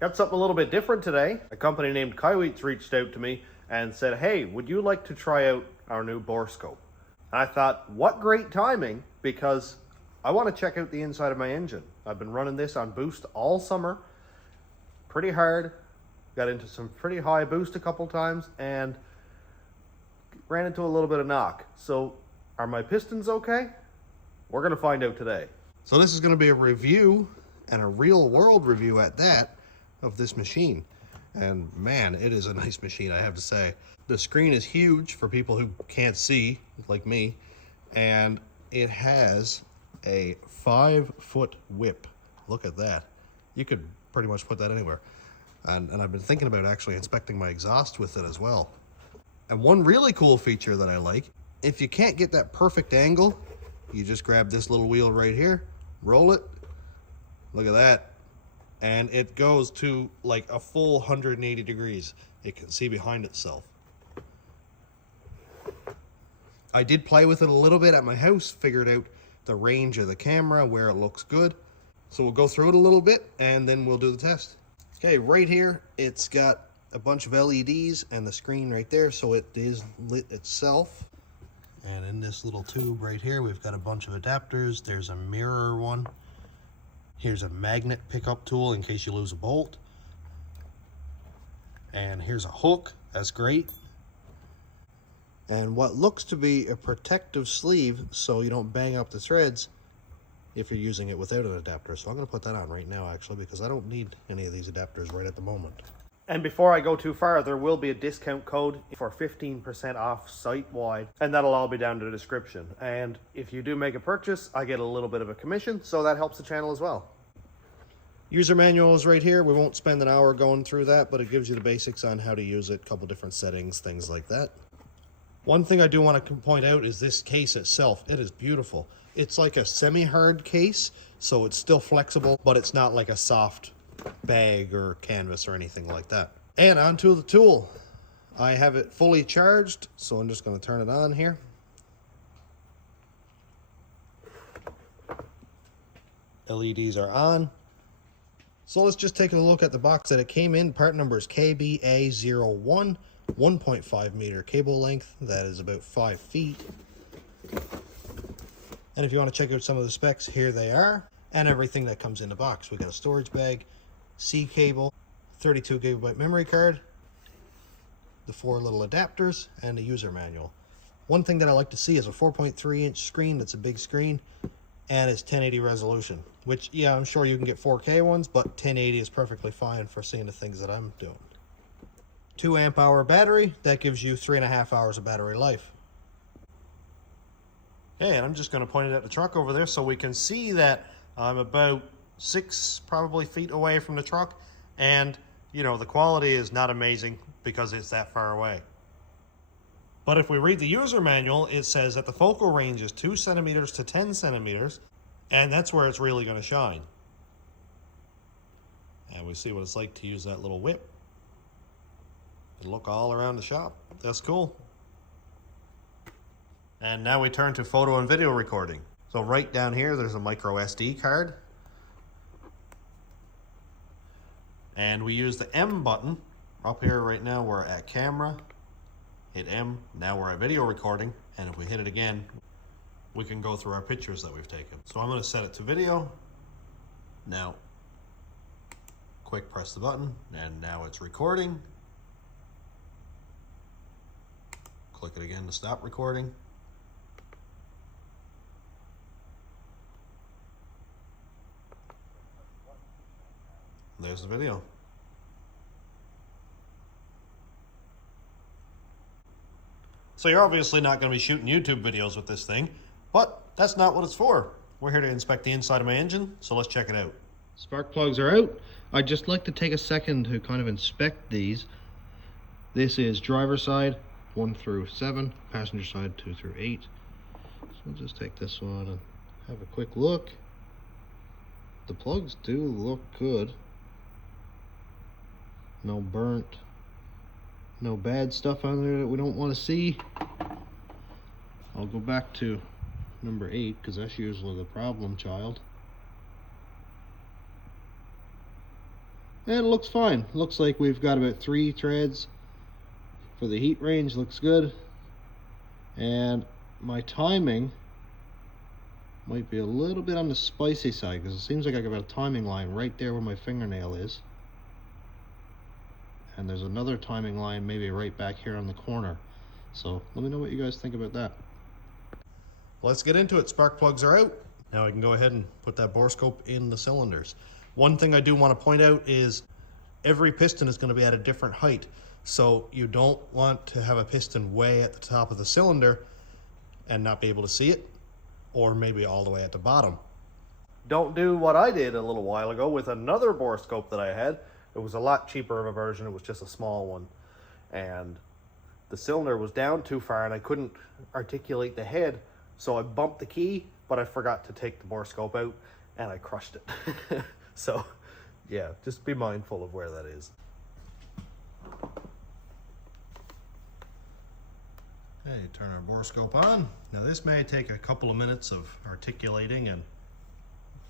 Got something a little bit different today. A company named Carquest reached out to me and said, hey, would you like to try out our new Borescope? And I thought, what great timing, because I want to check out the inside of my engine. I've been running this on boost all summer, pretty hard, got into some pretty high boost a couple times, and ran into a little bit of knock. So are my pistons okay? We're going to find out today. So this is going to be a review, and a real world review at that, of this machine. And man, it is a nice machine, I have to say. The screen is huge for people who can't see, like me, and it has a 5-foot whip. Look at that. You could pretty much put that anywhere. And I've been thinking about actually inspecting my exhaust with it as well. And one really cool feature that I like, if you can't get that perfect angle, you just grab this little wheel right here, roll it, look at that, and it goes to like a full 180 degrees. It can see behind itself. I did play with it a little bit at my house, figured out the range of the camera, where it looks good. So we'll go through it a little bit and then we'll do the test. Okay, right here, it's got a bunch of LEDs and the screen right there, so it is lit itself. And in this little tube right here, we've got a bunch of adapters. There's a mirror one. Here's a magnet pickup tool in case you lose a bolt. And here's a hook, that's great. And what looks to be a protective sleeve so you don't bang up the threads if you're using it without an adapter. So I'm going to put that on right now actually, because I don't need any of these adapters right at the moment. And before I go too far, there will be a discount code for 15% off site-wide, and that'll all be down in the description. And if you do make a purchase, I get a little bit of a commission, so that helps the channel as well. User manual is right here. We won't spend an hour going through that, but it gives you the basics on how to use it, a couple different settings, things like that. One thing I do want to point out is this case itself. It is beautiful. It's like a semi-hard case, so it's still flexible, but it's not like a soft bag or canvas or anything like that. And onto the tool. I have it fully charged, so I'm just going to turn it on here. LEDs are on. So let's just take a look at the box that it came in. Part number is KBA01, 1.5 meter cable length. That is about 5 feet. And if you want to check out some of the specs, here they are. And everything that comes in the box. We got a storage bag, C cable, 32 gigabyte memory card, the 4 little adapters, and a user manual. One thing that I like to see is a 4.3 inch screen. That's a big screen, and it's 1080 resolution, which, yeah, I'm sure you can get 4K ones, but 1080 is perfectly fine for seeing the things that I'm doing. 2 amp hour battery, that gives you 3.5 hours of battery life. Okay, and I'm just going to point it at the truck over there so we can see that I'm about 6 probably feet away from the truck, and you know, the quality is not amazing because it's that far away. But if we read the user manual, it says that the focal range is 2 centimeters to 10 centimeters, and that's where it's really going to shine. And we see what it's like to use that little whip and look all around the shop. That's cool. And now we turn to photo and video recording. So right down here, there's a micro SD card. And we use the M button. Up here right now, we're at camera. Hit M, now we're at video recording. And if we hit it again, we can go through our pictures that we've taken. So I'm gonna set it to video. Now, quick press the button, and now it's recording. Click it again to stop recording. There's the video. So you're obviously not going to be shooting YouTube videos with this thing, but that's not what it's for. We're here to inspect the inside of my engine, so let's check it out. Spark plugs are out. I'd just like to take a second to kind of inspect these. This is driver side 1 through 7, passenger side 2 through 8. So we'll just take this one and have a quick look. The plugs do look good. No burnt, no bad stuff on there that we don't want to see. I'll go back to number 8 because that's usually the problem child. And it looks fine. Looks like we've got about 3 threads for the heat range. Looks good. And my timing might be a little bit on the spicy side because it seems like I got a timing line right there where my fingernail is. And there's another timing line maybe right back here on the corner. So let me know what you guys think about that. Let's get into it. Spark plugs are out. Now I can go ahead and put that borescope in the cylinders. One thing I do want to point out is every piston is going to be at a different height. So you don't want to have a piston way at the top of the cylinder and not be able to see it, or maybe all the way at the bottom. Don't do what I did a little while ago with another borescope that I had. It was a lot cheaper of a version. It was just a small one. And the cylinder was down too far and I couldn't articulate the head. So I bumped the key, but I forgot to take the borescope out and I crushed it. So yeah, just be mindful of where that is. Okay, turn our borescope on. Now this may take a couple of minutes of articulating and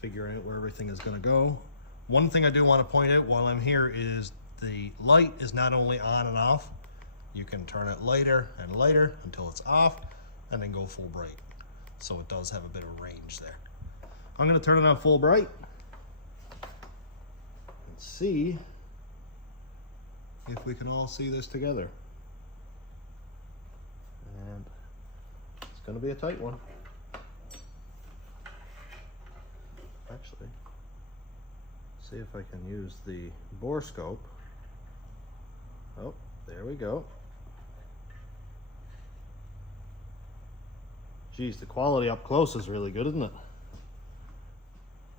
figuring out where everything is going to go. One thing I do want to point out while I'm here is the light is not only on and off. You can turn it lighter and lighter until it's off and then go full bright. So it does have a bit of range there. I'm going to turn it on full bright and see if we can all see this together. And it's going to be a tight one. Actually, see if I can use the borescope. Oh, there we go. Geez, the quality up close is really good, isn't it?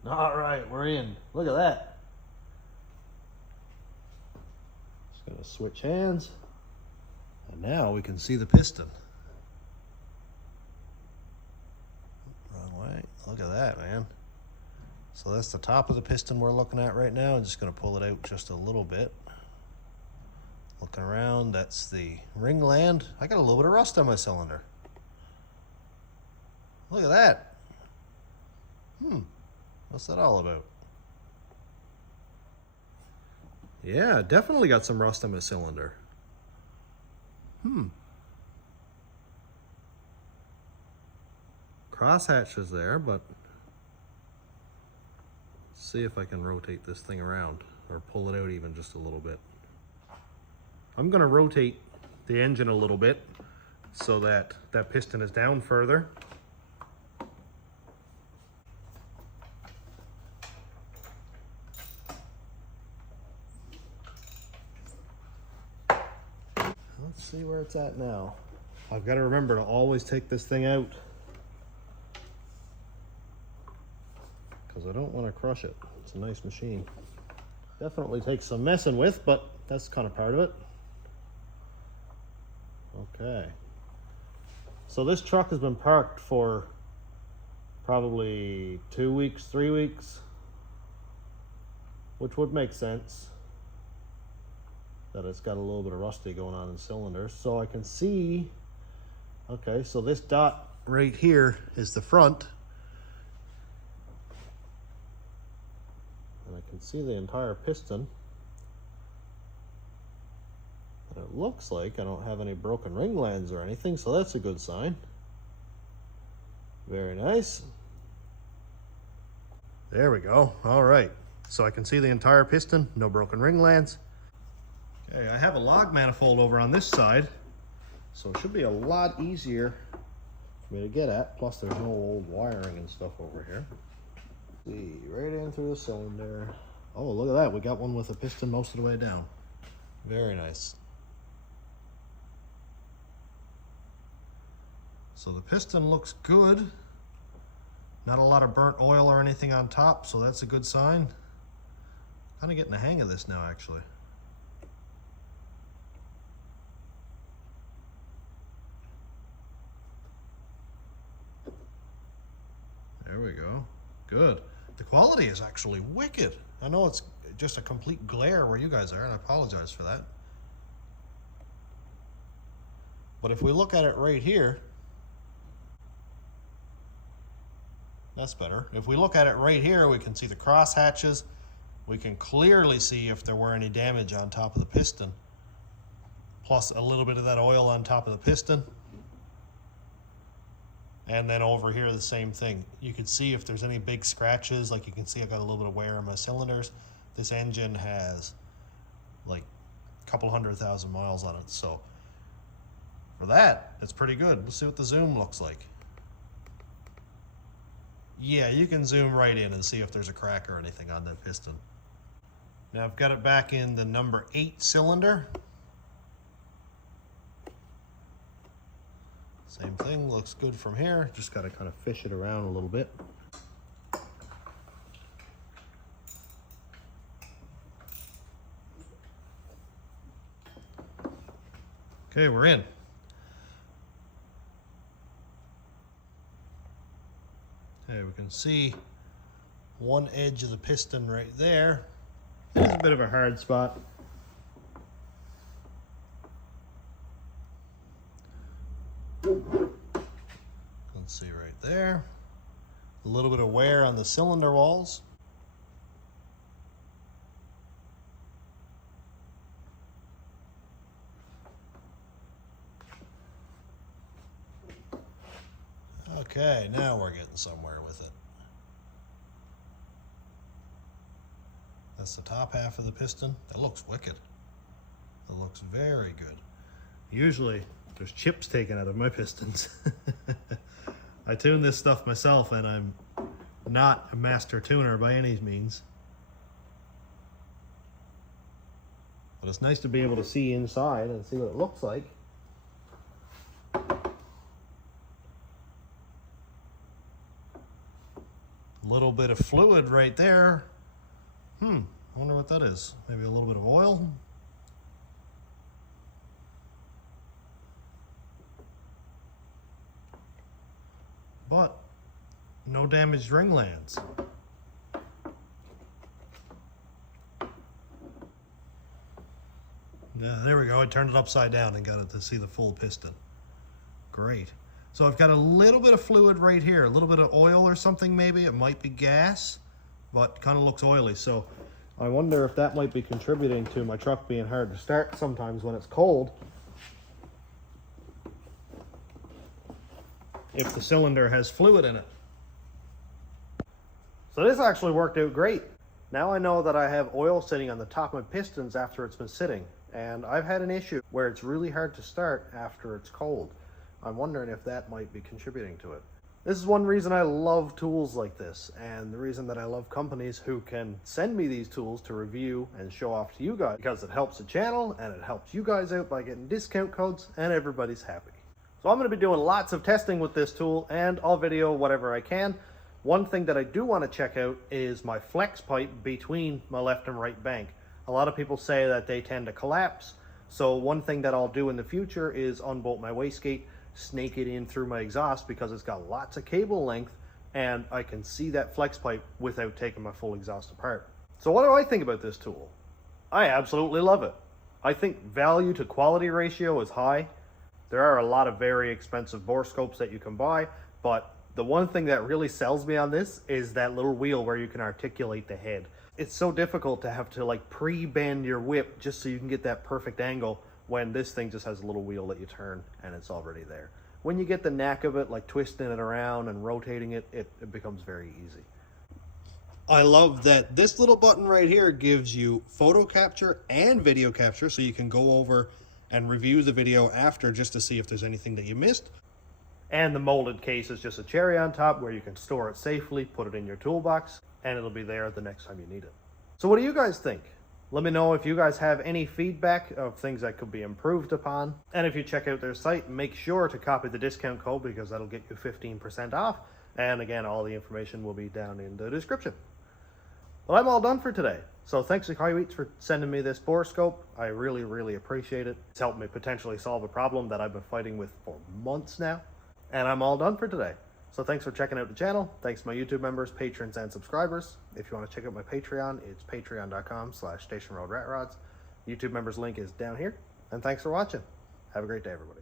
All right, we're in. Look at that. Just gonna switch hands. And now we can see the piston. Wrong way. Look at that, man. So that's the top of the piston we're looking at right now. I'm just going to pull it out just a little bit. Looking around, that's the ring land. I got a little bit of rust on my cylinder. Look at that. What's that all about? Yeah, definitely got some rust on my cylinder. Crosshatch is there, but let's see if I can rotate this thing around or pull it out even just a little bit. I'm going to rotate the engine a little bit so that that piston is down further. Let's see where it's at now. I've got to remember to always take this thing out because I don't want to crush it. It's a nice machine. Definitely takes some messing with, but that's kind of part of it. Okay. So this truck has been parked for probably 2 weeks, 3 weeks, which would make sense that it's got a little bit of rusty going on in the cylinders. So I can see, okay, so this dot right here is the front. And I can see the entire piston. And it looks like I don't have any broken ring lands or anything, so that's a good sign. Very nice. There we go. All right. So I can see the entire piston, no broken ring lands. Okay, I have a log manifold over on this side, so it should be a lot easier for me to get at. Plus there's no old wiring and stuff over here. See, right in through the cylinder. Oh, look at that. We got one with a piston most of the way down. Very nice. So the piston looks good. Not a lot of burnt oil or anything on top, so that's a good sign. Kind of getting the hang of this now, actually. There we go. Good. The quality is actually wicked. I know it's just a complete glare where you guys are, and I apologize for that. But if we look at it right here, that's better. If we look at it right here, we can see the cross hatches we can clearly see if there were any damage on top of the piston. Plus a little bit of that oil on top of the piston. And then over here, the same thing. You can see if there's any big scratches. Like you can see I got a little bit of wear on my cylinders. This engine has like a couple 100,000 miles on it. So for that, it's pretty good. Let's see what the zoom looks like. Yeah, you can zoom right in and see if there's a crack or anything on that piston. Now I've got it back in the number 8 cylinder. Same thing, looks good from here. Just got to kind of fish it around a little bit. Okay, we're in. Okay, we can see one edge of the piston right there. It's a bit of a hard spot. Let's see right there. A little bit of wear on the cylinder walls. Okay, now we're getting somewhere with it. That's the top half of the piston. That looks wicked. That looks very good. Usually there's chips taken out of my pistons. I tune this stuff myself and I'm not a master tuner by any means. But it's nice to be able to see inside and see what it looks like. A little bit of fluid right there. I wonder what that is. Maybe a little bit of oil. But no damaged ringlands. Yeah, there we go. I turned it upside down and got it to see the full piston. Great. So I've got a little bit of fluid right here, a little bit of oil or something maybe. It might be gas, but kind of looks oily. So I wonder if that might be contributing to my truck being hard to start sometimes when it's cold. If the cylinder has fluid in it. So this actually worked out great. Now I know that I have oil sitting on the top of my pistons after it's been sitting. And I've had an issue where it's really hard to start after it's cold. I'm wondering if that might be contributing to it. This is one reason I love tools like this, and the reason that I love companies who can send me these tools to review and show off to you guys, because it helps the channel and it helps you guys out by getting discount codes and everybody's happy. So I'm going to be doing lots of testing with this tool, and I'll video whatever I can. One thing that I do want to check out is my flex pipe between my left and right bank. A lot of people say that they tend to collapse, so one thing that I'll do in the future is unbolt my wastegate, snake it in through my exhaust because it's got lots of cable length and I can see that flex pipe without taking my full exhaust apart. So what do I think about this tool? I absolutely love it. I think value to quality ratio is high. There are a lot of very expensive borescopes that you can buy, but the one thing that really sells me on this is that little wheel where you can articulate the head. It's so difficult to have to like pre-bend your whip just so you can get that perfect angle, when this thing just has a little wheel that you turn and it's already there. When you get the knack of it, like twisting it around and rotating it, it becomes very easy. I love that this little button right here gives you photo capture and video capture, so you can go over and review the video after just to see if there's anything that you missed. And the molded case is just a cherry on top where you can store it safely, put it in your toolbox, and it'll be there the next time you need it. So what do you guys think? Let me know if you guys have any feedback of things that could be improved upon. And if you check out their site, make sure to copy the discount code because that'll get you 15% off. And again, all the information will be down in the description. Well, I'm all done for today. So thanks to Carquest for sending me this borescope. I really, really appreciate it. It's helped me potentially solve a problem that I've been fighting with for months now. And I'm all done for today. So thanks for checking out the channel. Thanks to my YouTube members, patrons, and subscribers. If you want to check out my Patreon, it's patreon.com/stationroadratrods. YouTube members link is down here. And thanks for watching. Have a great day, everybody.